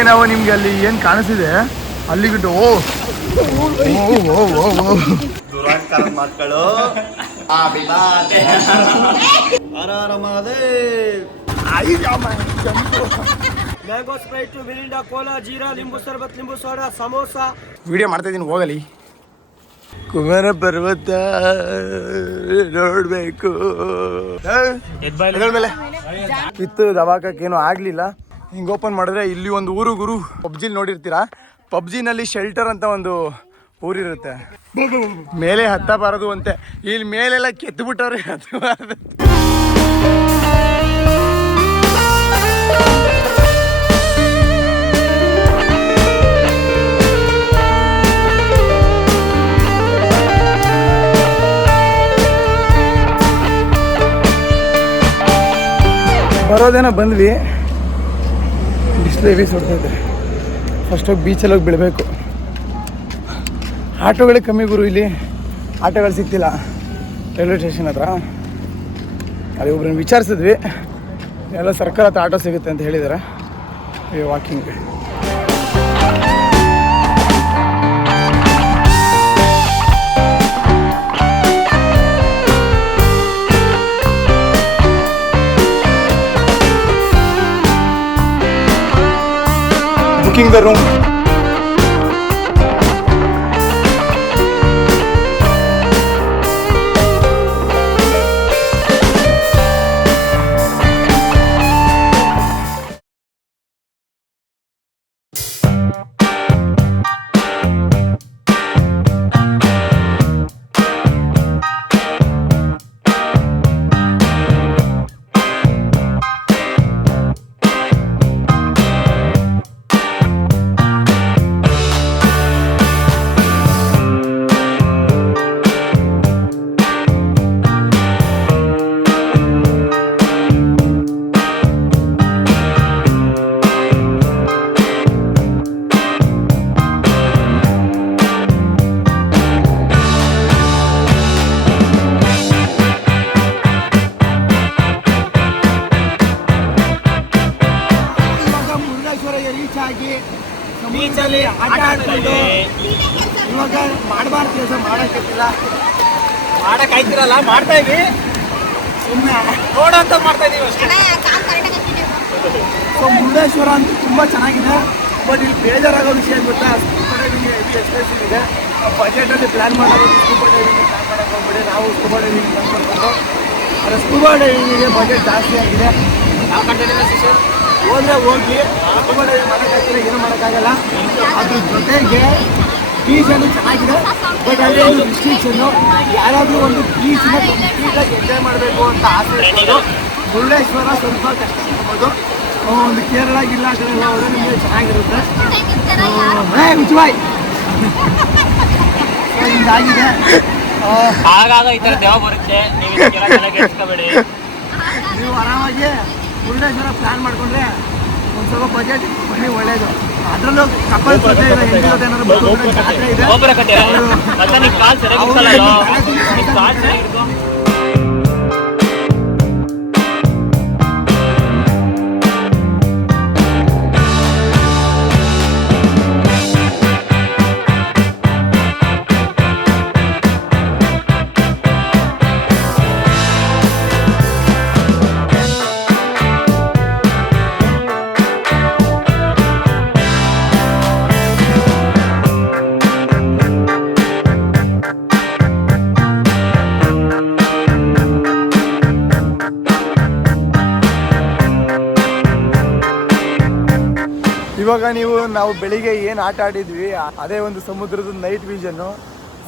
ಹೀಗೆ ನಾವು ನಿಮ್ಗೆ ಅಲ್ಲಿ ಏನ್ ಕಾಣಿಸಿದೆ ಅಲ್ಲಿಗಿಟ್ಟು ಓ ದುರಾಂಕಾರ ಮಕ್ಕಳು mango Sprite, Mirinda, cola, jeera, ಲಿಂಬು ಸರ್ಬತ್, ಲಿಂಬು ಸೋಡಾ, ಸಮೋಸ. ವಿಡಿಯೋ ಮಾಡ್ತಾ ಇದೀನಿ ಹೋಗಲಿ. ಕುಮಾರ ಪರ್ವತ ನೋಡ್ಬೇಕು. ಮೇಲೆ ಇತ್ತು ದವಾಕಕ್ಕೇನು ಆಗ್ಲಿಲ್ಲ. ಹಿಂಗೆ ಓಪನ್ ಮಾಡಿದ್ರೆ ಇಲ್ಲಿ ಒಂದು ಊರು ಗುರು ಪಬ್ಜಿಲಿ ನೋಡಿರ್ತೀರಾ, ಪಬ್ಜಿನಲ್ಲಿ ಶೆಲ್ಟರ್ ಅಂತ ಒಂದು ಊರಿರುತ್ತೆ. ಮೇಲೆ ಹತ್ತಬಾರದು ಅಂತೆ, ಇಲ್ಲಿ ಮೇಲೆಲ್ಲ ಕೆತ್ತಬಿಟ್ಟವ್ರೆ ಹತ್ತಬಾರದು. ಬರೋದೇನೋ ಬಂದ್ವಿ, ಬಿಸಿಲು ಹೆವಿ ಸುಡ್ತೈತೆ. ಫಸ್ಟ್ ಹೋಗಿ ಬೀಚಲ್ಲಿ ಹೋಗಿ ಬೀಳಬೇಕು. ಆಟೋಗಳೇ ಕಮ್ಮಿ ಗುರು, ಇಲ್ಲಿ ಆಟೋಗಳು ಸಿಗ್ತಿಲ್ಲ ರೈಲ್ವೆ ಸ್ಟೇಷನ್ ಹತ್ರ. ಅಲ್ಲಿ ಒಬ್ರನ್ನ ವಿಚಾರಿಸಿದ್ವಿ, ಎಲ್ಲ ಸರ್ಕಾರ ಹತ್ರ ಆಟೋ ಸಿಗುತ್ತೆ ಅಂತ ಹೇಳಿದ್ದಾರೆ. Walking booking the room. ಬೀಚಲ್ಲಿ ಆಟ ಆಡ್ಕೊಂಡು ಇವಾಗ ಮಾಡಬಾರ್ದು ಕೆಲಸ ಮಾಡೋಕ್ಕಿಲ್ಲ, ಮಾಡೋಕ್ಕಾಯ್ತಿರಲ್ಲ, ಮಾಡ್ತಾ ಇದ್ವಿ, ಸುಮ್ಮನೆ ನೋಡೋಂತ ಮಾಡ್ತಾ ಇದೀವಿ ಅಷ್ಟೇ. ಸೊ ಮುರುಡೇಶ್ವರ ಅಂತೂ ತುಂಬ ಚೆನ್ನಾಗಿದೆ. ಬಟ್ ಇಲ್ಲಿ ಬೇಜಾರಾಗೋ ವಿಷಯ ಏನು ಗೊತ್ತಾ, ಸ್ಕೂಬಾ ಡೈವಿಂಗ್ ಹೆವಿ ಎಕ್ಸ್ಪೆನ್ಸಿವ್ ಇದೆ. ಬಜೆಟಲ್ಲಿ ಪ್ಲ್ಯಾನ್ ಮಾಡೋದು ಸ್ಕೂಬಾ ಡೈವಿಂಗ್ ಪ್ಲ್ಯಾನ್ ಮಾಡೋಕ್ಕೆ ಹೋಗ್ಬೇಡಿ. ನಾವು ಸ್ಕೂಬಾ ಡೈವಿಂಗ್ ಪ್ಲ್ಯಾನ್ ಮಾಡ್ಕೊಂಡು, ಆದರೆ ಸ್ಕೂಬಾ ಡೈವಿಂಗಿಗೆ ಬಜೆಟ್ ಜಾಸ್ತಿ ಆಗಿದೆ. ಯಾವ ಕಂಟೆಂಟ್ ಶಿಕ್ಷಣ ಹೋದರೆ ಹೋಗಿ ಸ್ಕೂಬಾ ಡೈವಿಂಗ್ ಮಾಡೋಕ್ಕಾಗ್ತಿಲ್ಲ, ಏನೂ ಮಾಡೋಕ್ಕಾಗಲ್ಲ. ಅದ್ರ ಜೊತೆಗೆ ಬೀಚಲ್ಲಿ ಚೆನ್ನಾಗಿದೆ, ಬಟ್ ಅಲ್ಲಿ ಒಂದು ರಿಸ್ಟ್ರಿಕ್ಷನ್ನು, ಯಾರಾದರೂ ಒಂದು ಬೀಚನ್ನ ಕಂಪ್ಲೀಟಾಗಿ ಎಂಜಾಯ್ ಮಾಡಬೇಕು ಅಂತ ಆಸೆ ಇರ್ಬೋದು. ಮುರುಡೇಶ್ವರ ಸ್ವಲ್ಪ ಕಷ್ಟ ಆಗ್ಬೋದು. ಒಂದು ಕೇರಳ ಗಿಲ್ಲ ಆ ಕಡೆ ಎಲ್ಲ ಹೋದರೆ ನಿಮಗೆ ಚೆನ್ನಾಗಿರುತ್ತೆ. ಉಜ್ವಾಯ್ ಹಿಂಗಾಗಿದೆ. ಆಗಾಗ ಈ ಥರದ್ದು ಯಾವ ಬರುತ್ತೆ, ನೀವು ಆರಾಮಾಗಿ ಮುರುಡೇಶ್ವರ ಪ್ಲ್ಯಾನ್ ಮಾಡಿಕೊಂಡ್ರೆ ಒಂದು ಸ್ವಲ್ಪ ಬಜೆಟ್ ಬನ್ನಿ, ಒಳ್ಳೇದು. ಅದರಲ್ಲೂ ಕಪಲ್ಸ್ ಜೊತೆ ಏನಾದ್ರು ಜಾತ್ರೆ ಇದೆ. ಇವಾಗ ನಾವು ಬೆಳಿಗ್ಗೆ ಏನು ಆಟ ಆಡಿದ್ವಿ ಅದೇ ಒಂದು ಸಮುದ್ರದ ನೈಟ್ ವಿಷನ್ನು.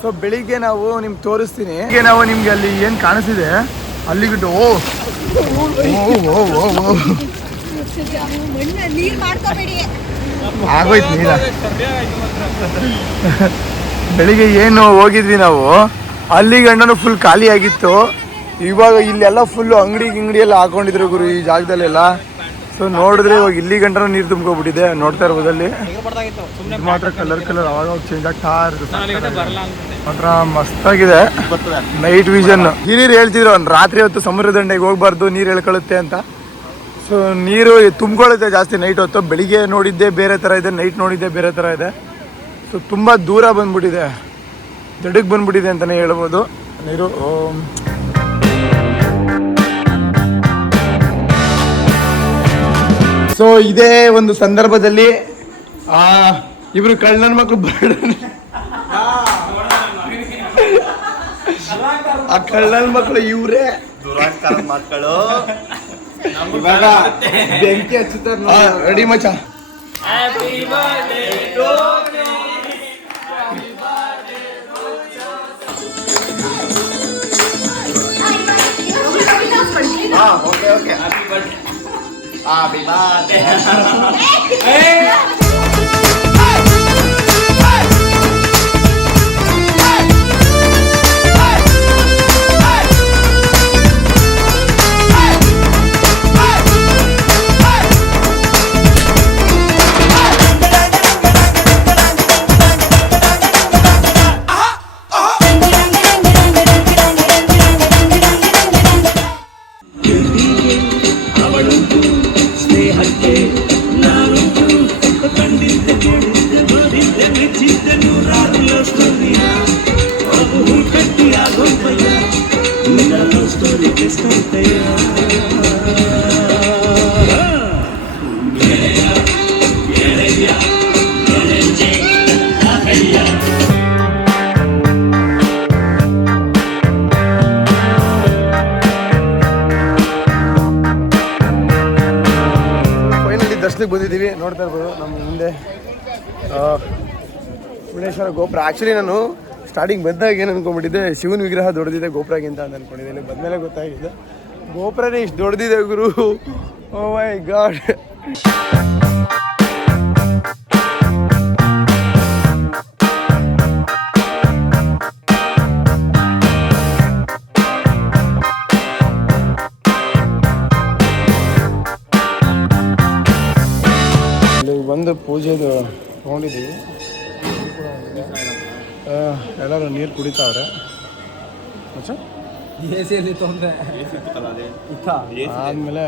ಸೊ ಬೆಳಿಗ್ಗೆ ನಾವು ನಿಮ್ಗೆ ತೋರಿಸ್ತೀನಿ. ಈಗ ನಾವು ನಿಮ್ಗೆ ಅಲ್ಲಿ ಏನು ಕಾಣಿಸಿದೆ ಅಲ್ಲಿಗಿಟ್ಟು ಆಗೋಯ್ತು ನೀರ. ಬೆಳಿಗ್ಗೆ ಏನು ಹೋಗಿದ್ವಿ ನಾವು, ಅಲ್ಲಿ ಗಂಡನು ಫುಲ್ ಖಾಲಿ ಆಗಿತ್ತು. ಇವಾಗ ಇಲ್ಲೆಲ್ಲ ಫುಲ್ಲು ಅಂಗಡಿ ಎಲ್ಲ ಹಾಕೊಂಡಿದ್ರು ಗುರು ಈ ಜಾಗದಲ್ಲೆಲ್ಲ. ಸೊ ನೋಡಿದ್ರೆ ಇವಾಗ ಇಲ್ಲಿ ಗಂಟನೂ ನೀರು ತುಂಬ್ಕೊಬಿಟ್ಟಿದೆ, ನೋಡ್ತಾ ಇರ್ಬೋದಲ್ಲಿ. ಮಾತ್ರ ಕಲರ್ ಅವಾಗ ಚೇಂಜ್ ಆಗ್ತಾ ಇರುತ್ತೆ, ಮಾತ್ರ ಮಸ್ತಾಗಿದೆ ನೈಟ್ ವಿಷನ್. ಹಿರಿಯರು ಹೇಳ್ತಿದ್ರು ರಾತ್ರಿ ಹೊತ್ತು ಸಮುದ್ರ ದಂಡೆಗೆ ಹೋಗ್ಬಾರ್ದು, ನೀರು ಎಳ್ಕೊಳ್ಳುತ್ತೆ ಅಂತ. ಸೊ ನೀರು ತುಂಬ್ಕೊಳ್ಳುತ್ತೆ ಜಾಸ್ತಿ ನೈಟ್ ಹೊತ್ತು. ಬೆಳಿಗ್ಗೆ ನೋಡಿದ್ದೆ ಬೇರೆ ಥರ ಇದೆ, ನೈಟ್ ನೋಡಿದ್ದೆ ಬೇರೆ ಥರ ಇದೆ. ಸೊ ತುಂಬ ದೂರ ಬಂದ್ಬಿಟ್ಟಿದೆ, ದಡಕ್ಕೆ ಬಂದ್ಬಿಟ್ಟಿದೆ ಅಂತಲೇ ಹೇಳ್ಬೋದು ನೀರು. ಸೊ ಇದೇ ಒಂದು ಸಂದರ್ಭದಲ್ಲಿ ಇಬ್ರು ಕಳ್ಳನ ಮಕ್ಕಳು ಆ ಕಳ್ಳನ ಮಕ್ಕಳು ಇವರೇ ದುರಾಂಕಾರ ಮಕ್ಕಳು. ಇವಾಗ ಬೆಂಕಿ ಹಚ್ಚುತ್ತಾರೆ. ರೆಡಿ ಮಚ್ಚ. Okay okay happy birthday. ದರ್ಶನಕ್ಕೆ ಬಂದಿದ್ದೀವಿ. ನೋಡ್ತಾ ಇರ್ಬೋದು ನಮ್ಮ ಮುಂದೆ ಮುರುಡೇಶ್ವರ ಗೋಪುರ. ಆ್ಯಕ್ಚುಲಿ ನಾನು ಸ್ಟಾರ್ಟಿಂಗ್ ಬಂದಾಗ ಏನು ಅಂದ್ಕೊಂಡ್ಬಿಟ್ಟಿದ್ದೆ, ಶಿವನ ವಿಗ್ರಹ ದೊಡ್ಡದಿದೆ ಗೋಪುರಗಿಂತ ಅಂತ ಅಂದ್ಕೊಂಡಿದ್ದೆ. ಇಲ್ಲಿ ಬಂದಮೇಲೆ ಗೊತ್ತಾಗಿದೆ ಗೋಪುರನೇ ಇಷ್ಟು ದೊಡ್ಡದಿದೆ ಗುರು. ಓ ಮೈ ಗಾಡ್. ಬಂದು ಪೂಜೆದು ತೊಗೊಂಡಿದ್ದೀವಿ. ಎಲ್ಲರೂ ನೀರು ಕುಡಿತಾವ್ರೆ. ಆದಮೇಲೆ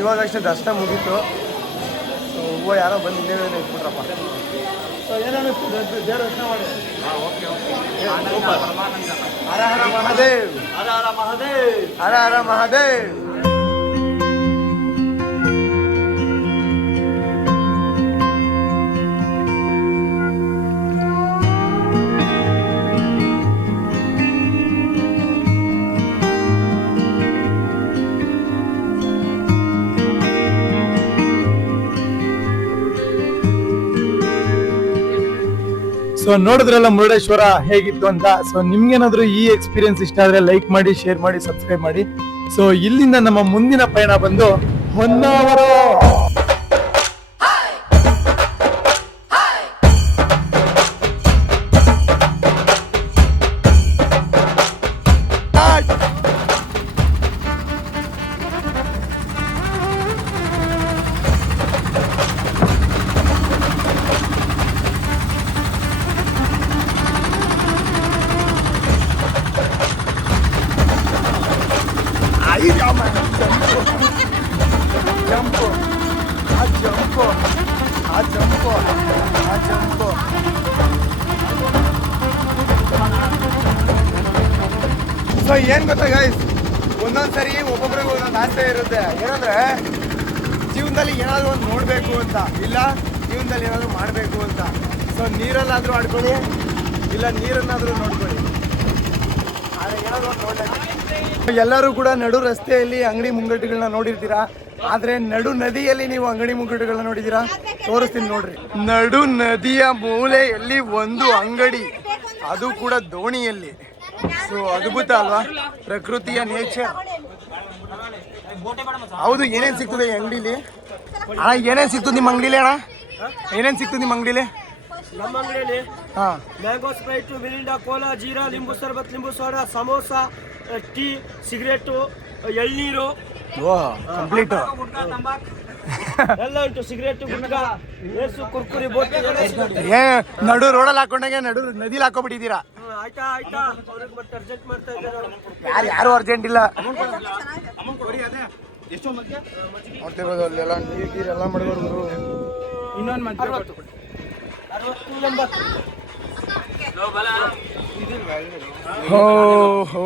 ಇವಾಗ ಅಷ್ಟೇ ದರ್ಶನ ಮುಗೀತು. ಸೊ ಹೂವು ಯಾರೋ ಬಂದು ಇನ್ನೇ ಇಟ್ಬಿಟ್ರಪ್ಪ. ಸೊ ಏನಾಗುತ್ತೆ ದೇವ್ರ ದರ್ಶನ ಮಾಡಿ. ಹರ ಹರ ಮಹಾದೇವ್, ಹರ ಹರ ಮಹಾದೇವ್, ಹರ ಹರ ಮಹಾದೇವ್. ಸೊ ನೋಡಿದ್ರಲ್ಲ ಮುರುಡೇಶ್ವರ ಹೇಗಿತ್ತು ಅಂತ. ಸೊ ನಿಮ್ಗೇನಾದ್ರೂ ಈ ಎಕ್ಸ್ಪೀರಿಯನ್ಸ್ ಇಷ್ಟ ಆದ್ರೆ ಲೈಕ್ ಮಾಡಿ, ಶೇರ್ ಮಾಡಿ, ಸಬ್ಸ್ಕ್ರೈಬ್ ಮಾಡಿ. ಸೊ ಇಲ್ಲಿಂದ ನಮ್ಮ ಮುಂದಿನ ಪಯಣ ಬಂದು ಹೊನ್ನಾವರ. ಸೊ ಏನ್ ಗೊತ್ತಾ ಗೈಸ್, ಒಂದೊಂದ್ಸರಿ ಒಬ್ಬೊಬ್ರಿಗೆ ಒಂದೊಂದು ಆಸೆ ಇರುತ್ತೆ. ಏನಂದ್ರೆ ಜೀವನದಲ್ಲಿ ಏನಾದ್ರು ಒಂದು ನೋಡ್ಬೇಕು ಅಂತ, ಇಲ್ಲ ಜೀವನದಲ್ಲಿ ಏನಾದ್ರು ಮಾಡಬೇಕು ಅಂತ. ಸೊ ನೀರಲ್ಲಾದ್ರೂ ಆಡ್ಕೊಳ್ಳಿ, ಇಲ್ಲ ನೀರನ್ನಾದ್ರೂ ನೋಡ್ಕೊಳ್ಳಿ, ಆದ್ರೆ ಏನಾದ್ರು ಒಂದು ನೋಡ್ಬೇಕು. ಎಲ್ಲರೂ ಕೂಡ ನಡು ರಸ್ತೆಯಲ್ಲಿ ಅಂಗಡಿ ಮುಂಗಟ್ಟುಗಳನ್ನ ನೋಡಿರ್ತೀರಾ, ಆದ್ರೆ ನಡು ನದಿಯಲ್ಲಿ ನೀವು ಅಂಗಡಿ ಮುಂಗಟ್ಟುಗಳನ್ನ ನೋಡಿದೀರಾ? ತೋರಿಸ್ತೀನಿ ನೋಡ್ರಿ. ನಡು ನದಿಯ ಮೂಲೆಯಲ್ಲಿ ಒಂದು ಅಂಗಡಿ, ಅದು ಕೂಡ ದೋಣಿಯಲ್ಲಿ. ಸೊ ಅದ್ಭುತ ಅಲ್ವಾ ಪ್ರಕೃತಿಯ ನೇಚರ್. ಹೌದು, ಏನೇನ್ ಸಿಗ್ತದೆ ಈ ಅಂಗಡಿಲಿ ಅಣ್ಣ? ಏನೇನ್ ಸಿಗ್ತದೆ ನಿಮ್ಮ ಅಂಗಡಿಲಿ ಅಣ್ಣ? ಏನೇನ್ ಸಿಗ್ತದೆ ನಿಮ್ಮ ಅಂಗಡಿಲಿ? ನಮ್ಮ ಅಂಗಡಿಯಲ್ಲಿ mango Sprite, Mirinda, cola, jeera, ಲಿಂಬು ಸರ್ಬತ್, ಲಿಂಬು ಸೋಡಾ, ಸಮೋಸ, ಟೀ, ಸಿಗರೇಟು, ಎಳ್ನೀರು, ಕಂಪ್ಲೀಟ್ ಎಲ್ಲ ಉಂಟು. ಸಿಗರೇಟ್, ಗುಟ್ಕಾ, ಲೇಸು, ಕುರ್ಕುರಿ, ಬೋಟಿ. ನಡು ರೋಡಲ್ಲಿ ಹಾಕೊಂಡಾಗ ನಡು ನದಿಲಿ ಹಾಕೋಬಿಟ್ಟಿದ್ದೀರಾ? ಆಯ್ತಾ ಅವ್ರಿಗೆ ಮತ್ತೆ ಅರ್ಜೆಂಟ್ ಮಾಡ್ತಾ ಇದ್ದಾರೆ. ಯಾರು ಅರ್ಜೆಂಟ್ ಇಲ್ಲ. ಎಷ್ಟು ಮಧ್ಯ ನೋಡ್ತಿರ್ಬೋದು ಅಲ್ಲೆಲ್ಲ ನೀರೆಲ್ಲ ಮಾಡಿದ್ರು. ಇನ್ನೊಂದು ಮತ್ತೆ 60 80 ಹೋ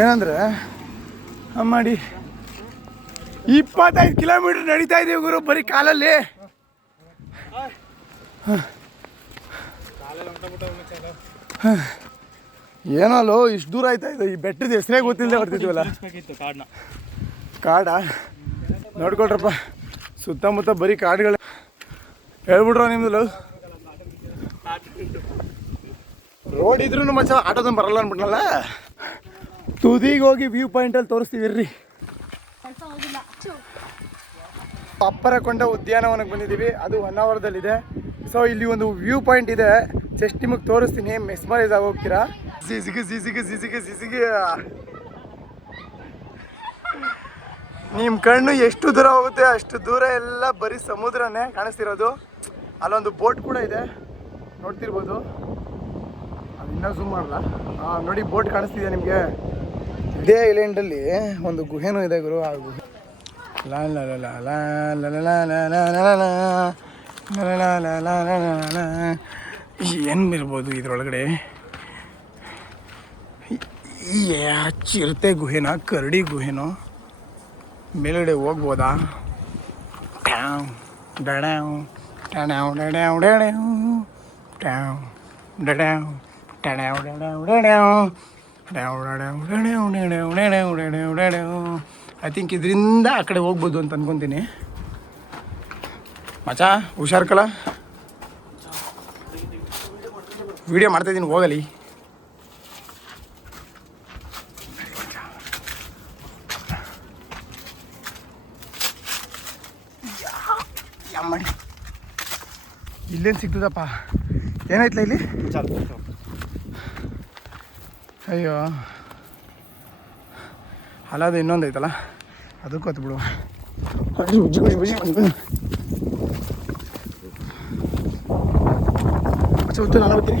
ಏನಂದ್ರೆ ಮಾಡಿ 25 ಕಿಲೋಮೀಟರ್ ನಡೀತಾ ಇದೀವಿ ಗುರು ಬರೀ ಕಾಲಲ್ಲಿ. ಏನಲ್ಲೋ ಇಷ್ಟು ದೂರ ಆಯ್ತಾ ಇದು. ಈ ಬೆಟ್ಟದ ಹೆಸರೇ ಗೊತ್ತಿಲ್ಲದೆ ಬರ್ತಿದ್ವಲ್ಲ. ಕಾಡ ನೋಡ್ಕೊಳ್ರಪ್ಪ, ಸುತ್ತಮುತ್ತ ಬರೀ ಕಾಡುಗಳು. ಹೇಳ್ಬಿಟ್ರ ನಿಮ್ದು ರೋಡ್ ಇದ್ರೂ ಮಚ್ಚ ಆಟೋದನ್ನು ಬರಲ್ಲ ಅನ್ಬಿಟ್ನಲ್ಲ. ತುದಿಗೆ ಹೋಗಿ ವ್ಯೂ ಪಾಯಿಂಟಲ್ಲಿ ತೋರಿಸ್ತೀವಿ ರೀ. ಅಪ್ಪರಕೊಂಡ ಉದ್ಯಾನವನಕ್ಕೆ ಬಂದಿದ್ದೀವಿ. ಅದು ಹೊನ್ನಾವರದಲ್ಲಿದೆ. ಸೊ ಇಲ್ಲಿ ಒಂದು ವ್ಯೂ ಪಾಯಿಂಟ್ ಇದೆ, ಜಸ್ಟ್ ನಿಮಗೆ ತೋರಿಸ್ತೀನಿ. ಮೆಸ್ಮರೈಸ್ ಆಗಿ ಹೋಗ್ತೀರಾ. ನಿಮ್ಮ ಕಣ್ಣು ಎಷ್ಟು ದೂರ ಹೋಗುತ್ತೆ ಅಷ್ಟು ದೂರ ಎಲ್ಲ ಬರೀ ಸಮುದ್ರನೇ ಕಾಣಿಸ್ತಿರೋದು. ಅಲ್ಲೊಂದು ಬೋಟ್ ಕೂಡ ಇದೆ, ನೋಡ್ತಿರ್ಬೋದು. ಅದು ಇನ್ನೂ ಝೂಮ್ ಮಾಡಲ್ಲ. ನೋಡಿ ಬೋಟ್ ಕಾಣಿಸ್ತಿದೆ ನಿಮಗೆ. ಇದೇ ಐಲ್ಯಾಂಡಲ್ಲಿ ಒಂದು ಗುಹೆನೂ ಇದೆ ಗುರು. ಆ ಗುಹೆ ಏನು ಇರ್ಬೋದು ಇದ್ರೊಳಗಡೆ. ಈ ಚಿರತೆ ಗುಹೆನ, ಕರಡಿ ಗುಹೆನೋ, ಮೇಲ್ಗಡೆ ಹೋಗ್ಬೋದಾ? ಐ ಥಿಂಕ್ ಇದರಿಂದ ಆ ಕಡೆ ಹೋಗ್ಬೋದು ಅಂತ ಅನ್ಕೊತೀನಿ. ಮಚಾ ಹುಷಾರ್ಕಲ್ಲ, ವಿಡಿಯೋ ಮಾಡ್ತಾಯಿದ್ದೀನಿ, ಹೋಗಲಿ. ಇಲ್ಲೇನು ಸಿಗ್ತದಪ್ಪ? ಏನಾಯ್ತಲ್ಲ ಇಲ್ಲಿ? ಅಯ್ಯೋ ಅಲ್ಲ, ಅದು ಇನ್ನೊಂದು ಐತಲ್ಲ, ಅದಕ್ಕೂ ಹೊತ್ತು ಬಿಡು. ಹುಚ್ಚು ನಾನು ಬರ್ತೀನಿ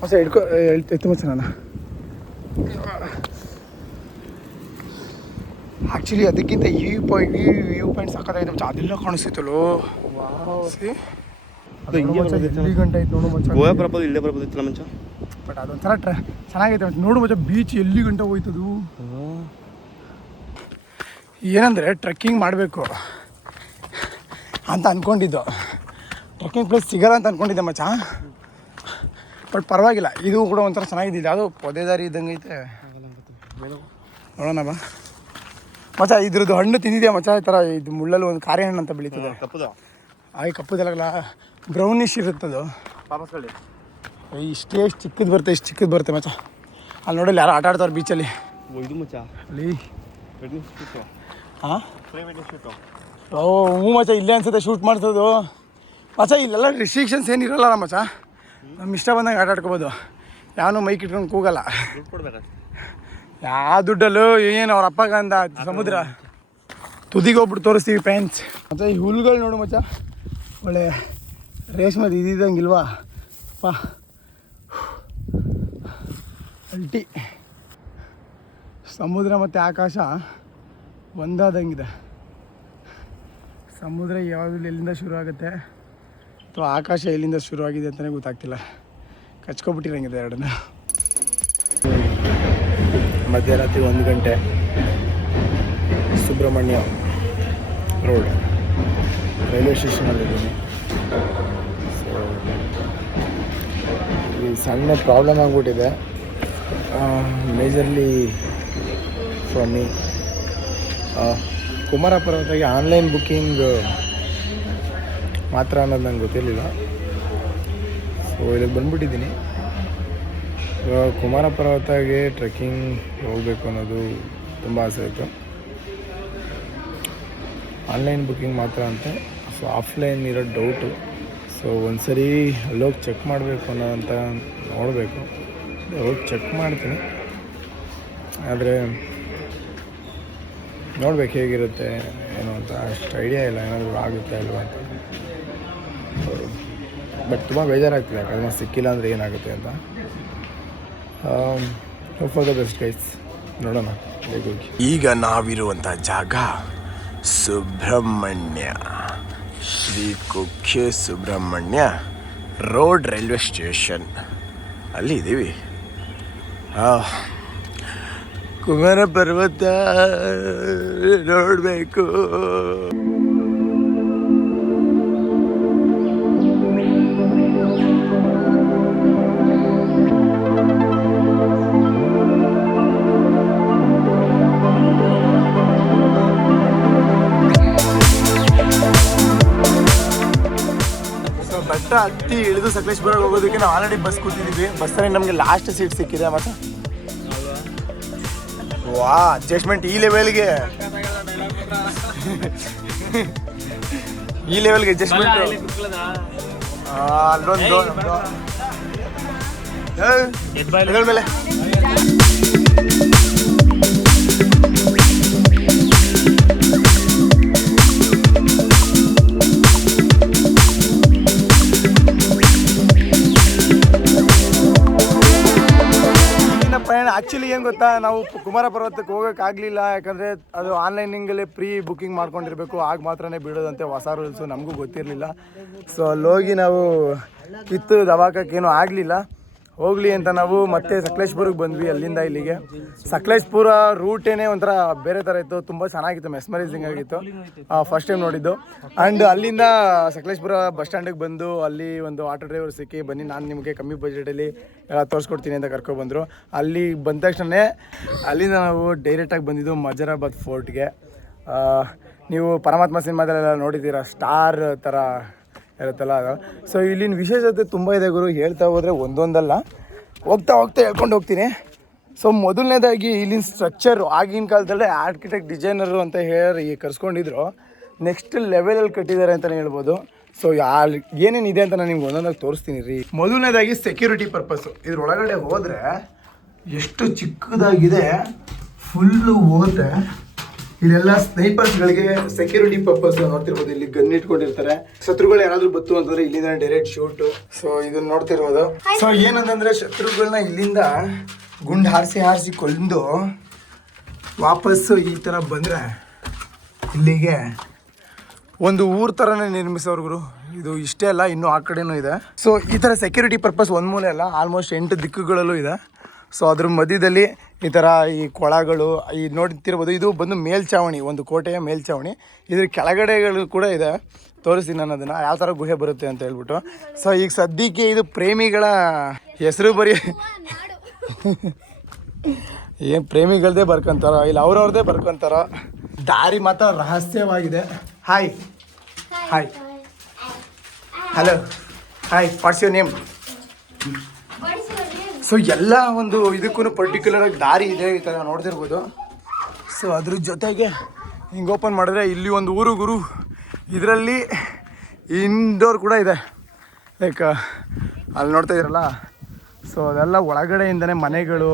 ಹೊಸ ಹಿಡ್ಕೊ ಎತ್ತು ಮಚ್ಚ. ನಾನು ಆ್ಯಕ್ಚುಲಿ ಅದಕ್ಕಿಂತ ಈ ವ್ಯೂ ಪಾಯಿಂಟ್ ಸಾಕಾಗಿದೆ ಮಚ್ಚ. ಅದೆಲ್ಲ ಕಾಣಿಸ್ತಿತ್ತಲ್ಲೋ. ಅದು ಎಲ್ಲಿ ಗಂಟೆ ಆಯ್ತು ನೋಡು ಮಚ್ಚ. ಗೋವಾ ಬರ್ಬೋದು, ಇಲ್ಲೇ ಬರ್ಬೋದಿತ್ತಲ್ಲ ಮಂಚ. ಬಟ್ ಅದೊಂಥರ ಚೆನ್ನಾಗೈತೆ ಮಚ್ಚ. ನೋಡು ಮಚ್ಚ, ಬೀಚ್ ಎಲ್ಲಿ ಗಂಟೆ ಹೋಯ್ತದು. ಏನಂದರೆ ಟ್ರೆಕ್ಕಿಂಗ್ ಮಾಡಬೇಕು ಅಂತ ಅಂದ್ಕೊಂಡಿದ್ದು. ಟ್ರೆಕ್ಕಿಂಗ್ ಪ್ಲೇಸ್ ಸಿಗಲ್ಲ ಅಂತ ಅಂದ್ಕೊಂಡಿದ್ದೆ ಮಚ್ಚ. ಬಟ್ ಪರವಾಗಿಲ್ಲ, ಇದು ಕೂಡ ಒಂಥರ ಚೆನ್ನಾಗಿದ್ದಿಲ್ಲ. ಅದು ಪೊದೆದಾರಿ ಇದ್ದಂಗೆ ಐತೆ. ನೋಡೋಣ ಬಾ ಮಚ್ಚ. ಇದ್ರದ್ದು ಹಣ್ಣು ತಿಂದಿದ್ಯಾ ಮಚ್ಚ? ಈ ಥರ ಇದು ಮುಳ್ಳಲ್ಲಿ ಒಂದು ಕಾರೆ ಹಣ್ಣು ಅಂತ ಬೆಳೀತದೆ. ಆಗಿ ಕಪ್ಪುದಲ್ಲ, ಬ್ರೌನಿಶ್ ಇರುತ್ತದು. ಇಷ್ಟೇ ಚಿಕ್ಕದು ಬರುತ್ತೆ, ಇಷ್ಟು ಚಿಕ್ಕದು ಬರುತ್ತೆ ಮಚ್ಚ. ಅಲ್ಲಿ ನೋಡಲ್ಲಿ ಯಾರು ಆಟ ಆಡ್ತಾರೆ ಬೀಚಲ್ಲಿ. ಇದು ಮಚ್ಚ ಅಲ್ಲಿ. ಹಾಂ ಓ ಹ್ಞೂ ಮಚ್ಚ, ಇಲ್ಲೇ ಅನ್ಸುತ್ತೆ ಶೂಟ್ ಮಾಡ್ಸೋದು ಮಚ್ಚ. ಇಲ್ಲೆಲ್ಲ ರಿಸ್ಟ್ರಿಕ್ಷನ್ಸ್ ಏನಿರಲ್ಲ ಮಚ್ಚ. ನಮ್ಮ ಇಷ್ಟ ಬಂದಂಗೆ ಆಟ ಆಡ್ಕೊಬೋದು. ಯಾವನು ಮೈಕ್ ಇಟ್ಕೊಂಡು ಕೂಗಲ್ಲ. ಯಾವ ದುಡ್ಡಲ್ಲೂ ಏನು ಅವ್ರ ಅಪ್ಪಗಂದ ಸಮುದ್ರ. ತುದಿಗೆ ಹೋಗ್ಬಿಟ್ಟು ತೋರಿಸ್ತೀವಿ ಪ್ಯಾಂಟ್ಸ್ ಮತ್ತು ಈ ಹುಲ್ಗಳು ನೋಡು ಮಚ್ಚ. ಒಳ್ಳೆ ರೇಷ್ಮೆ ಇದ್ದಂಗಿಲ್ವಾ ಪಾ. ಅಲ್ಟಿ ಸಮುದ್ರ ಮತ್ತು ಆಕಾಶ ಒಂದಾದಂಗಿದೆ. ಸಮುದ್ರ ಯಾವಾಗಲೂ ಎಲ್ಲಿಂದ ಶುರು ಆಗುತ್ತೆ ಅಥವಾ ಆಕಾಶ ಎಲ್ಲಿಂದ ಶುರುವಾಗಿದೆ ಅಂತಲೇ ಗೊತ್ತಾಗ್ತಿಲ್ಲ. ಕಚ್ಕೊಬಿಟ್ಟಿರಂಗಿದೆ ಎರಡನ್ನ. ಮಧ್ಯರಾತ್ರಿ 1 ಗಂಟೆ, ಸುಬ್ರಹ್ಮಣ್ಯ ರೋಡ್ ರೈಲ್ವೆ ಸ್ಟೇಷನಲ್ಲಿದ್ದೀನಿ. ಸೊ ಈ ಸಣ್ಣ ಪ್ರಾಬ್ಲಮ್ ಆಗಿಬಿಟ್ಟಿದೆ ಮೇಜರ್ಲಿ ಫ್ರಮ್ ಮೀ. ಕುಮಾರ ಪರ್ವತಕ್ಕೆ ಆನ್ಲೈನ್ ಬುಕ್ಕಿಂಗ್ ಮಾತ್ರ ಅನ್ನೋದು ನಂಗೆ ಗೊತ್ತಿರಲಿಲ್ಲ. ಸೊ ಸೊ ಇಲ್ಲಿಗೆ ಬಂದ್ಬಿಟ್ಟಿದ್ದೀನಿ. ಕುಮಾರ ಪರ್ವತಗೆ ಟ್ರೆಕ್ಕಿಂಗ್ ಹೋಗಬೇಕು ಅನ್ನೋದು ತುಂಬ ಆಸೆ ಇತ್ತು. ಆನ್ಲೈನ್ ಬುಕ್ಕಿಂಗ್ ಮಾತ್ರ ಅಂತೆ. ಸೊ ಆಫ್ಲೈನ್ ಇರೋ ಡೌಟು. ಸೊ ಒಂದು ಸರಿ ಅಲ್ಲೋಗಿ ಚೆಕ್ ಮಾಡಬೇಕು ಅನ್ನೋಂತ ನೋಡಬೇಕು. ಹೋಗಿ ಚೆಕ್ ಮಾಡ್ತೀನಿ, ಆದರೆ ನೋಡ್ಬೇಕು ಹೇಗಿರುತ್ತೆ ಏನು ಅಂತ. ಅಷ್ಟು ಐಡಿಯಾ ಇಲ್ಲ ಏನಾದರೂ ಆಗುತ್ತೆ ಅಲ್ವಾ ಅಂತ. ಬಟ್ ತುಂಬ ಬೇಜಾರಾಗ್ತಿದೆ, ಯಾಕಂದರೆ ಸಿಕ್ಕಿಲ್ಲ ಅಂದರೆ ಏನಾಗುತ್ತೆ ಅಂತ. Hope for the best guys. ನೋಡೋಣ ಹೇಗೆ. ಈಗ ನಾವಿರುವಂಥ ಜಾಗ Subrahmanya, Shri Kukke Subrahmanya road railway station ಅಲ್ಲಿ ಇದ್ದೀವಿ. ಕುಮಾರ ಪರ್ವತ ನೋಡಬೇಕು. ಬೆಟ್ಟ ಹತ್ತಿ ಇಳಿದು ಸಕಲೇಶ್ಪುರ ಹೋಗೋದಕ್ಕೆ ನಾವು ಆಲ್ರೆಡಿ ಬಸ್ ಕೂತಿದ್ದೀವಿ. ಬಸ್ಸಲ್ಲಿ ನಮಗೆ ಲಾಸ್ಟ್ ಸೀಟ್ ಸಿಕ್ಕಿದೆ. ಮತ್ತು ವಾ ಅಡ್ಜಸ್ಟ್ಮೆಂಟ್ ಈ ಲೆವೆಲ್ಗೆ ಅಡ್ಜಸ್ಟ್ಮೆಂಟ್. ಅಲ್ಲೊಂದು ಮೇಲೆ ಆ್ಯಕ್ಚುಲಿ ಏನು ಗೊತ್ತಾ, ನಾವು ಕುಮಾರ ಪರ್ವತಕ್ಕೆ ಹೋಗೋಕ್ಕಾಗಲಿಲ್ಲ. ಯಾಕಂದರೆ ಅದು ಆನ್ಲೈನಿಂಗಲ್ಲೇ ಪ್ರೀ ಬುಕ್ಕಿಂಗ್ ಮಾಡ್ಕೊಂಡಿರಬೇಕು, ಆಗ ಮಾತ್ರನೇ ಬಿಡೋದಂತೆ. ಹೊಸ ರೂಲ್ಸು ನಮಗೂ ಗೊತ್ತಿರಲಿಲ್ಲ. ಸೊ ಅಲ್ಲೋಗಿ ನಾವು ಕಿತ್ತು ದವಾಕಕ್ಕೇನು ಆಗಲಿಲ್ಲ. ಹೋಗಲಿ ಅಂತ ನಾವು ಮತ್ತೆ ಸಕಲೇಶ್ಪುರಕ್ಕೆ ಬಂದ್ವಿ. ಅಲ್ಲಿಂದ ಇಲ್ಲಿಗೆ ಸಕಲೇಶ್ಪುರ ರೂಟೇನೇ ಒಂಥರ ಬೇರೆ ಥರ ಇತ್ತು. ತುಂಬ ಚೆನ್ನಾಗಿತ್ತು, ಮೆಸ್ಮರೈಸಿಂಗ್ ಆಗಿತ್ತು. ಫಸ್ಟ್ ಟೈಮ್ ನೋಡಿದ್ದು. ಆ್ಯಂಡ್ ಅಲ್ಲಿಂದ ಸಕಲೇಶ್ಪುರ ಬಸ್ ಸ್ಟ್ಯಾಂಡಿಗೆ ಬಂದು ಅಲ್ಲಿ ಒಂದು ಆಟೋ ಡ್ರೈವರ್ ಸಿಕ್ಕಿ, ಬನ್ನಿ ನಾನು ನಿಮಗೆ ಕಮ್ಮಿ ಬಜೆಟಲ್ಲಿ ಎಲ್ಲ ತೋರಿಸ್ಕೊಡ್ತೀನಿ ಅಂತ ಕರ್ಕೊಬಂದರು. ಅಲ್ಲಿ ಬಂದ ತಕ್ಷಣ ಅಲ್ಲಿಂದ ನಾವು ಡೈರೆಕ್ಟಾಗಿ ಬಂದಿದ್ದು ಮಜರಾಬಾದ್ ಫೋರ್ಟ್ಗೆ. ನೀವು ಪರಮಾತ್ಮ ಸಿನಿಮಾದಲ್ಲೆಲ್ಲ ನೋಡಿದ್ದೀರಾ, ಸ್ಟಾರ್ ಥರ ಇರುತ್ತಲ್ಲ ಅದು. ಸೊ ಇಲ್ಲಿನ ವಿಶೇಷತೆ ತುಂಬ ಇದೆ ಗುರು. ಹೇಳ್ತಾ ಹೋದರೆ ಒಂದೊಂದಲ್ಲ, ಹೋಗ್ತಾ ಹೇಳ್ಕೊಂಡು ಹೋಗ್ತೀನಿ. ಸೊ ಮೊದಲನೇದಾಗಿ ಇಲ್ಲಿನ ಸ್ಟ್ರಕ್ಚರು ಆಗಿನ ಕಾಲದಲ್ಲೇ ಆರ್ಕಿಟೆಕ್ಟ್ ಡಿಸೈನರು ಅಂತ ಹೇಳಿ ಕರ್ಸ್ಕೊಂಡಿದ್ರು. ನೆಕ್ಸ್ಟ್ ಲೆವೆಲಲ್ಲಿ ಕಟ್ಟಿದ್ದಾರೆ ಅಂತಲೇ ಹೇಳ್ಬೋದು. ಸೊ ಏನೇನಿದೆ ಅಂತ ನಾನು ನಿಮ್ಗೆ ಒಂದೊಂದಾಗಿ ತೋರಿಸ್ತೀನಿ ರೀ. ಮೊದಲನೇದಾಗಿ ಸೆಕ್ಯೂರಿಟಿ ಪರ್ಪಸ್ಸು. ಇದ್ರೊಳಗಡೆ ಹೋದರೆ ಎಷ್ಟು ಚಿಕ್ಕದಾಗಿದೆ, ಫುಲ್ಲು ಹೋಗುತ್ತೆ. ಇಲ್ಲೆಲ್ಲ ಸ್ನೈಪರ್ಸ್ಗಳಿಗೆ ಸೆಕ್ಯೂರಿಟಿ ಪರ್ಪಸ್ ನೋಡ್ತಿರ್ಬೋದು. ಇಲ್ಲಿ ಗನ್ ಇಟ್ಕೊಂಡಿರ್ತಾರೆ. ಶತ್ರುಗಳು ಯಾರಾದ್ರೂ ಬತ್ತು ಅಂತಂದ್ರೆ ಇಲ್ಲಿಂದ ಡೈರೆಕ್ಟ್ ಶೂಟು. ಸೊ ಇದನ್ನ ನೋಡ್ತಿರ್ಬೋದು. ಸೊ ಏನಂತಂದ್ರೆ ಶತ್ರುಗಳನ್ನ ಇಲ್ಲಿಂದ ಗುಂಡು ಹಾರಿಸಿ ಕೊಂದು ವಾಪಸ್ಸು ಈ ಥರ ಬಂದರೆ ಇಲ್ಲಿಗೆ ಒಂದು ಊರ ಥರನೇ ನಿರ್ಮಿಸೋರ್ಗುರು. ಇದು ಇಷ್ಟೇ ಅಲ್ಲ, ಇನ್ನೂ ಆ ಕಡೆನೂ ಇದೆ. ಸೊ ಈ ಥರ ಸೆಕ್ಯೂರಿಟಿ ಪರ್ಪಸ್ ಒಂದು ಮೂಲೆ ಅಲ್ಲ, ಆಲ್ಮೋಸ್ಟ್ 8 ದಿಕ್ಕುಗಳಲ್ಲೂ ಇದೆ. ಸೊ ಅದ್ರ ಮಧ್ಯದಲ್ಲಿ ಈ ಥರ ಈ ಕೊಳಗಳು ಈ ನೋಡ್ತಿರ್ಬೋದು. ಇದು ಬಂದು ಮೇಲ್ಛಾವಣಿ, ಒಂದು ಕೋಟೆಯ ಮೇಲ್ಛಾವಣಿ. ಇದ್ರ ಕೆಳಗಡೆಗಳು ಕೂಡ ಇದೆ. ತೋರಿಸ್ತೀನಿ ನಾನು ಅದನ್ನು, ಯಾವ ಥರ ಗುಹೆ ಬರುತ್ತೆ ಅಂತ ಹೇಳ್ಬಿಟ್ಟು. ಸೊ ಈಗ ಸದ್ಯಕ್ಕೆ ಇದು ಪ್ರೇಮಿಗಳ ಹೆಸರು ಬರೀ ಏನು ಪ್ರೇಮಿಗಳದೇ ಬರ್ಕೊಂತಾರೋ ಇಲ್ಲ ಅವ್ರವ್ರದ್ದೇ ಬರ್ಕೊತಾರೋ. ದಾರಿ ಮಾತ್ರ ರಹಸ್ಯವಾಗಿದೆ. Hi hello hi, what's your name? So ಎಲ್ಲ ಒಂದು ಇದಕ್ಕೂ ಪರ್ಟಿಕ್ಯುಲರ್ ಆಗಿ ದಾರಿ ಇದೆ, ಈ ಥರ ನೋಡ್ತಿರ್ಬೋದು. ಸೊ ಅದ್ರ ಜೊತೆಗೆ ಹಿಂಗೆ ಓಪನ್ ಮಾಡಿದ್ರೆ ಇಲ್ಲಿ ಒಂದು ಊರು ಗುರು. ಇದರಲ್ಲಿ ಇಂಡೋರ್ ಕೂಡ ಇದೆ, ಲೈಕ್ ಅಲ್ಲಿ ನೋಡ್ತಾ ಇದ್ದೀರಲ್ಲ. ಸೊ ಅದೆಲ್ಲ ಒಳಗಡೆಯಿಂದನೇ ಮನೆಗಳು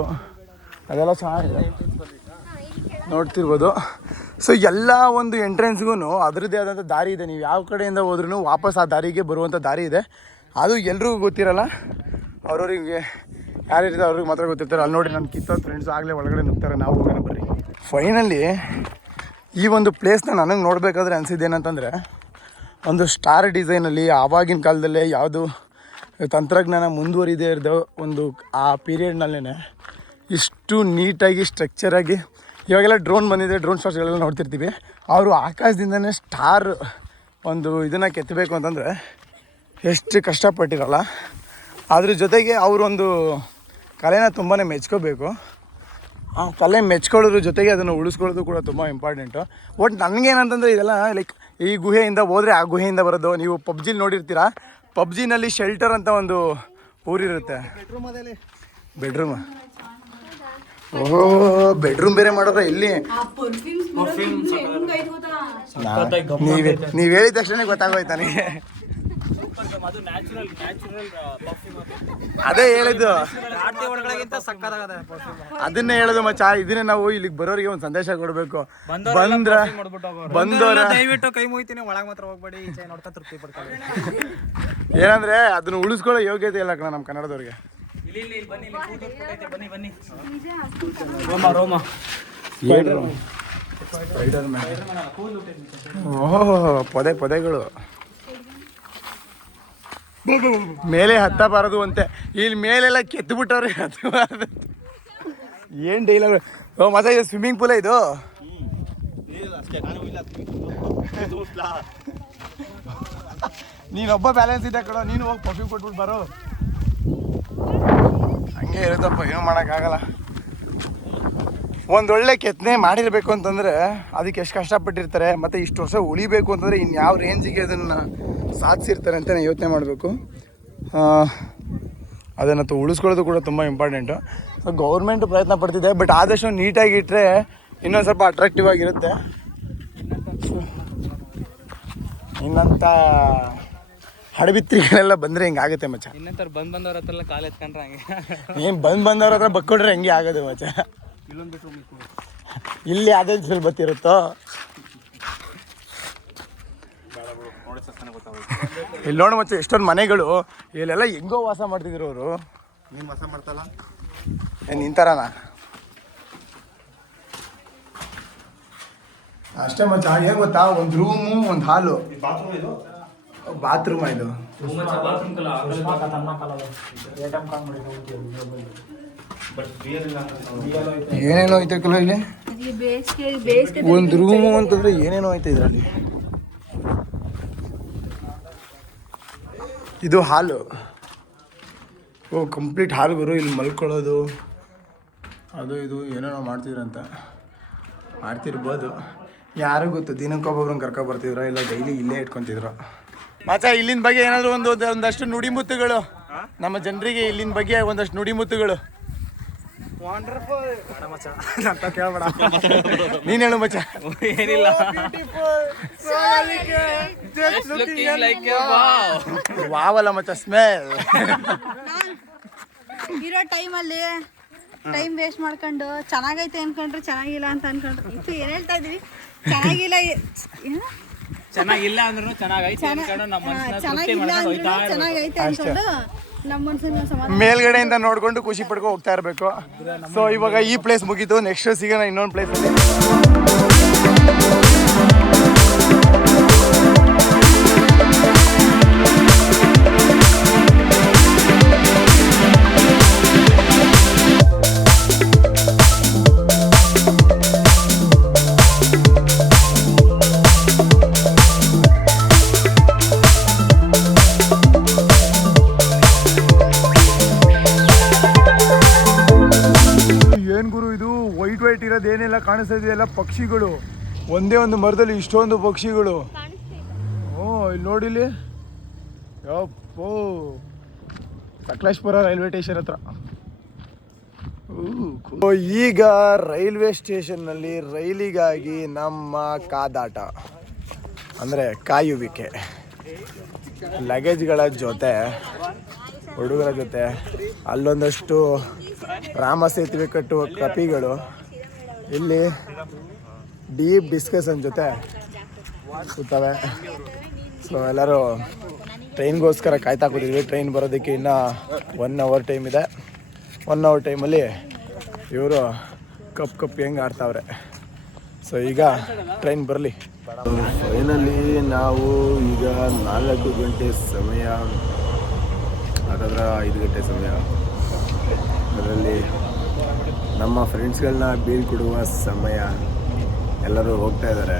ಅದೆಲ್ಲ ಚೆನ್ನಾಗಿದೆ, ನೋಡ್ತಿರ್ಬೋದು. ಸೊ ಎಲ್ಲ ಒಂದು ಎಂಟ್ರೆನ್ಸ್ಗೂ ಅದರದ್ದೇ ಆದಂಥ ದಾರಿ ಇದೆ. ನೀವು ಯಾವ ಕಡೆಯಿಂದ ಹೋದ್ರೂ ವಾಪಸ್ ಆ ದಾರಿಗೆ ಬರುವಂಥ ದಾರಿ ಇದೆ. ಅದು ಎಲ್ರಿಗೂ ಗೊತ್ತಿರಲ್ಲ, ಅವ್ರವ್ರಿಗೆ ಯಾರಿರ್ತಾರೆ ಅವ್ರಿಗೆ ಮಾತ್ರ ಗೊತ್ತಿರ್ತಾರೆ. ಅಲ್ಲಿ ನೋಡಿ ನನ್ನ ಕಿತ್ತೋದು ಫ್ರೆಂಡ್ಸು ಆಗಲೇ ಒಳಗಡೆ ನುಗ್ತಾರೆ. ನಾವು ಹೋಗೋಣ ಬರ್ರಿ. ಫೈನಲಿ ಈ ಒಂದು ಪ್ಲೇಸ್ನ ನನಗೆ ನೋಡಬೇಕಾದ್ರೆ ಅನಿಸಿದ್ದೇನಂತಂದರೆ, ಒಂದು ಸ್ಟಾರ್ ಡಿಸೈನಲ್ಲಿ ಆವಾಗಿನ ಕಾಲದಲ್ಲೇ ಯಾವುದು ತಂತ್ರಜ್ಞಾನ ಮುಂದುವರಿದೇ ಇರೋದು ಒಂದು ಆ ಪೀರಿಯಡ್ನಲ್ಲೇ ಇಷ್ಟು ನೀಟಾಗಿ ಸ್ಟ್ರಕ್ಚರಾಗಿ. ಇವಾಗೆಲ್ಲ ಡ್ರೋನ್ ಬಂದಿದೆ, ಡ್ರೋನ್ ಶಾಟ್ಸ್ಗಳೆಲ್ಲ ನೋಡ್ತಿರ್ತೀವಿ. ಅವರು ಆಕಾಶದಿಂದನೇ ಸ್ಟಾರ್ ಒಂದು ಇದನ್ನು ಕೆತ್ತಬೇಕು ಅಂತಂದರೆ ಎಷ್ಟು ಕಷ್ಟಪಟ್ಟಿರಲ್ಲ. ಅದ್ರ ಜೊತೆಗೆ ಅವರೊಂದು ಕಲೆನ ತುಂಬಾ ಮೆಚ್ಕೋಬೇಕು. ಆ ಕಲೆ ಮೆಚ್ಕೊಳ್ಳೋದ್ರ ಜೊತೆಗೆ ಅದನ್ನು ಉಳಿಸ್ಕೊಳ್ಳೋದು ಕೂಡ ತುಂಬ ಇಂಪಾರ್ಟೆಂಟು. ಬಟ್ ನನಗೇನಂತಂದರೆ ಇದೆಲ್ಲ ಲೈಕ್ ಈ ಗುಹೆಯಿಂದ ಹೋದರೆ ಆ ಗುಹೆಯಿಂದ ಬರೋದು. ನೀವು ಪಬ್ಜಿಲಿ ನೋಡಿರ್ತೀರ, ಪಬ್ಜಿನಲ್ಲಿ ಶೆಲ್ಟರ್ ಅಂತ ಒಂದು ಊರಿರುತ್ತೆ ಬೆಡ್ರೂಮ್. ಓಹೋ ಬೆಡ್ರೂಮ್ ಬೇರೆ ಮಾಡೋದ ಇಲ್ಲಿ. ನೀವ್ ಹೇಳಿದ ತಕ್ಷಣ ಗೊತ್ತಾಗೋಯ್ತು ನನಗೆ. ಅದೇ ಹೇಳಿದ್ದು, ಅದನ್ನೇ ಹೇಳುದು ಮಚ್ಚ. ಇದನ್ನೇ ನಾವು ಇಲ್ಲಿಗೆ ಬರೋರಿಗೆ ಒಂದು ಸಂದೇಶ ಕೊಡ್ಬೇಕು. ಬಂದವರ ದಯವಿಟ್ಟು ಕೈ ಮುಗಿತೀನಿ, ಒಳಗೆ ಮಾತ್ರ ಹೋಗ್ಬೇಡಿ, ಈಚೆ ನೋಡ್ತಾ ತೃಪ್ತಿ ಪಡ್ತಾರೆ. ಏನಂದ್ರೆ ಅದನ್ನ ಉಳಿಸ್ಕೊಳ್ಳೋ ಯೋಗ್ಯತೆ ಇಲ್ಲ ಕಣ ನಮ್ಮ ಕನ್ನಡದವ್ರಿಗೆ. ಬನ್ನಿ ಓಹೋ ಪೊದೆಗಳು ಮೇಲೆ ಹತ್ತಬಾರದು ಅಂತೆ. ಇಲ್ಲಿ ಮೇಲೆಲ್ಲ ಕೆತ್ತು ಬಿಟ್ಟವ್ರೆ, ಹತ್ತಬಾರದು. ಏನ್ ಡೈಲಾಗ್. ಓ ಮಜಾ ಇದು ಸ್ವಿಮ್ಮಿಂಗ್ ಪೂಲ ಇದು. ನೀನೊಬ್ಬ ಬ್ಯಾಲೆನ್ಸ್ ಇದೆ ಕಣೋ, ನೀನು ಹೋಗಿ ಪರ್ಫ್ಯೂಮ್ ಕೊಟ್ಬಿಟ್ಟು ಬರೋ. ಹಂಗೆ ಇರುತ್ತಪ್ಪ, ಏನು ಮಾಡೋಕ್ಕಾಗಲ್ಲ. ಒಂದೊಳ್ಳೆ ಕೆತ್ತನೆ ಮಾಡಿರಬೇಕು ಅಂತಂದರೆ ಅದಕ್ಕೆ ಎಷ್ಟು ಕಷ್ಟಪಟ್ಟಿರ್ತಾರೆ, ಮತ್ತು ಇಷ್ಟು ವರ್ಷ ಉಳಿಬೇಕು ಅಂತಂದರೆ ಇನ್ಯಾವ ರೇಂಜಿಗೆ ಅದನ್ನು ಸಾಧಿಸಿರ್ತಾರೆ ಅಂತ ಯೋಚನೆ ಮಾಡಬೇಕು. ಅದನ್ನು ಉಳಿಸ್ಕೊಳ್ಳೋದು ಕೂಡ ತುಂಬ ಇಂಪಾರ್ಟೆಂಟು. ಸೊ ಗೌರ್ಮೆಂಟ್ ಪ್ರಯತ್ನ ಪಡ್ತಿದೆ, ಬಟ್ ಆದಷ್ಟು ನೀಟಾಗಿ ಇಟ್ಟರೆ ಇನ್ನೊಂದು ಸ್ವಲ್ಪ ಅಟ್ರಾಕ್ಟಿವ್ ಆಗಿರುತ್ತೆ. ಇನ್ನಂಥ ಹಡಬಿತ್ರಿಗಳೆಲ್ಲ ಬಂದರೆ ಹಿಂಗೆ ಆಗುತ್ತೆ ಮಚ್ಚ. ಇನ್ನಂತರ ಬಂದವ್ರ ಹತ್ರ ಕಾಲು ಎತ್ಕೊಂಡ್ರೆ ಹಂಗೆ. ಏನು ಬಂದವ್ರ ಹತ್ರ ಬಕ್ಕೊಡ್ರೆ ಹೆಂಗೆ ಆಗೋದು ಮಚ್ಚ. ಇಲ್ಲಿ ಅದೇ ಸ್ವಲ್ಪ ಬತ್ತಿರುತ್ತೋ. ಇಲ್ಲಿ ನೋಡು ಮಚ್ಚ, ಎಷ್ಟೊಂದು ಮನೆಗಳು ಇಲ್ಲೆಲ್ಲ ಹೆಂಗೋ ವಾಸ ಮಾಡ್ತಿದ್ರು ಅವರು. ನೀನು ವಾಸ ಮಾಡ್ತಲ್ಲ ಏನು ನಿಂತಾರಣ ಅಷ್ಟೇ ಮಚ್ಚ. ಏನು ಗೊತ್ತಾ, ಒಂದು ರೂಮು, ಒಂದು ಹಾಲು, ಬಾತ್ರೂಮ್ ಇದು. ಏನೇನೋ ಐತೆ ಕಲ ಇಲ್ಲಿ. ಒಂದು ರೂಮು ಅಂತಂದ್ರೆ ಏನೇನೋ ಐತೆ ಇದರಲ್ಲಿ. ಇದು ಹಾಲು. ಓ ಕಂಪ್ಲೀಟ್ ಹಾಲು ಗುರು. ಇಲ್ಲಿ ಮಲ್ಕೊಳ್ಳೋದು ಅದು ಇದು ಏನೇನೋ ಮಾಡ್ತಿದ್ರಂತ. ಮಾಡ್ತಿರ್ಬೋದು, ಯಾರು ಗೊತ್ತು. ದಿನಕ್ಕೊಬ್ಬೊಬ್ರನ್ನ ಕರ್ಕೊಬರ್ತಿದ್ರು, ಇಲ್ಲ ಡೈಲಿ ಇಲ್ಲೇ ಇಟ್ಕೊತಿದ್ರು. ಮಚ್ಚ ಇಲ್ಲಿನ ಬಗ್ಗೆ ಏನಾದರೂ ಒಂದಷ್ಟು ನುಡಿಮುತ್ತುಗಳು ನಮ್ಮ ಜನರಿಗೆ, ಇಲ್ಲಿನ ಬಗ್ಗೆ ಒಂದಷ್ಟು ನುಡಿಮುತ್ತುಗಳು. ಅಂತ ಕೇಳಬೇಡ, ನೀನು ಹೇಳು ಮಚ್ಚ. ಏನಿಲ್ಲ, ವಾವಲ್ಲ ಮಚ್ಚ, ಸ್ಮೆಲ್. ಇರೋ ಟೈಮಲ್ಲಿ ಟೈಮ್ ವೇಸ್ಟ್ ಮಾಡ್ಕೊಂಡು ಚೆನ್ನಾಗೈತೆ ಅನ್ಕೊಂಡ್ರೆ ಚೆನ್ನಾಗಿಲ್ಲ ಅಂತ ಅನ್ಕೊಂಡ್ರೆ ಇದು ಏನ್ ಹೇಳ್ತಾ ಇದೀವಿ, ಚೆನ್ನಾಗಿಲ್ಲ ಚೆನ್ನಾಗಿಲ್ಲ ಅಂದ್ರೂ ಚೆನ್ನಾಗೈತೆ ಅನ್ಕೊಂಡು ನಮ್ಮ ಚೆನ್ನಾಗಿಲ್ಲ ಅಂದ್ರೂ ಚೆನ್ನಾಗೈತೆ ಅನ್ಕೊಂಡು ನಮ್ಮ ಮನ್ಸಿನ ಸಮಾಧಾನ ಮೇಲ್ಗಡೆಯಿಂದ ನೋಡ್ಕೊಂಡು ಖುಷಿ ಪಡ್ಕೊ ಹೋಗ್ತಾ ಇರಬೇಕು. ಸೊ ಇವಾಗ ಈ ಪ್ಲೇಸ್ ಮುಗೀತು, ನೆಕ್ಸ್ಟ್ ಸಿಗೋಣ ಇನ್ನೊಂದು ಪ್ಲೇಸಲ್ಲಿ. ವೈಟ್ ಇರೋದೇನೆಲ್ಲ ಕಾಣಿಸ್ತಾ ಇದೆಯಲ್ಲ ಪಕ್ಷಿಗಳು. ಒಂದೇ ಒಂದು ಮರದಲ್ಲಿ ಇಷ್ಟೊಂದು ಪಕ್ಷಿಗಳು. ಇಲ್ಲಿ ನೋಡಿಲಿ, ಯಪ್ಪೋ ಸಕಲೇಶ್ಪುರ ರೈಲ್ವೆ ಸ್ಟೇಷನ್ ಹತ್ರ. ಈಗ ರೈಲ್ವೆ ಸ್ಟೇಷನ್ನಲ್ಲಿ ರೈಲಿಗಾಗಿ ನಮ್ಮ ಕಾದಾಟ, ಅಂದರೆ ಕಾಯುವಿಕೆ. ಲಗೇಜ್ಗಳ ಜೊತೆ, ಹುಡುಗರ ಜೊತೆ, ಅಲ್ಲೊಂದಷ್ಟು ರಾಮ ಸೇತುವೆ ಕಟ್ಟುವ ಕಪಿಗಳು, ಇಲ್ಲಿ ಡೀಪ್ ಡಿಸ್ಕಷನ್ ಜೊತೆ ಕೂತವೆ. ಸೊ ಎಲ್ಲರೂ ಟ್ರೈನ್ಗೋಸ್ಕರ ಕಾಯ್ತಾ ಕೂತಿದ್ವಿ. ಟ್ರೈನ್ ಬರೋದಕ್ಕೆ ಇನ್ನೂ 1 hour ಟೈಮ್ ಇದೆ. 1 hour ಟೈಮಲ್ಲಿ ಇವರು ಕಪ್ ಹೆಂಗೆ ಆಡ್ತಾವ್ರೆ. ಸೊ ಈಗ ಟ್ರೈನ್ ಬರಲಿ. ಫೈನಲಿ ನಾವು ಈಗ 4 ಗಂಟೆ ಸಮಯ, ಹಾಗಾದ್ರೆ 5 ಗಂಟೆ ಸಮಯ, ಅದರಲ್ಲಿ ನಮ್ಮ ಫ್ರೆಂಡ್ಸ್ಗಳನ್ನ ಬೀಳ್ಕೊಡುವ ಸಮಯ. ಎಲ್ಲರೂ ಹೋಗ್ತಾ ಇದ್ದಾರೆ,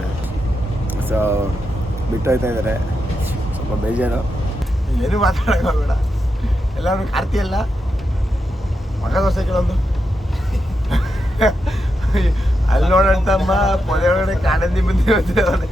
ಸೊ ಬಿಟ್ಟೋಯ್ತಾ ಇದ್ದಾರೆ. ಸ್ವಲ್ಪ ಬೇಜಾರು. ಏನು ಮಾತಾಡೋಕ್ಕಾಗಬೇಡ, ಎಲ್ಲರೂ ಕಾರ್ತಿಯಲ್ಲ ಮಗ ದೋಸೆ ಕೆಲವೊಂದು ಅಲ್ಲಿ ನೋಡೋಣ ತಮ್ಮ ಪೊದೆ ಒಳಗಡೆ ಕಾಡಂದಿ ಬಂದಿರೋದು.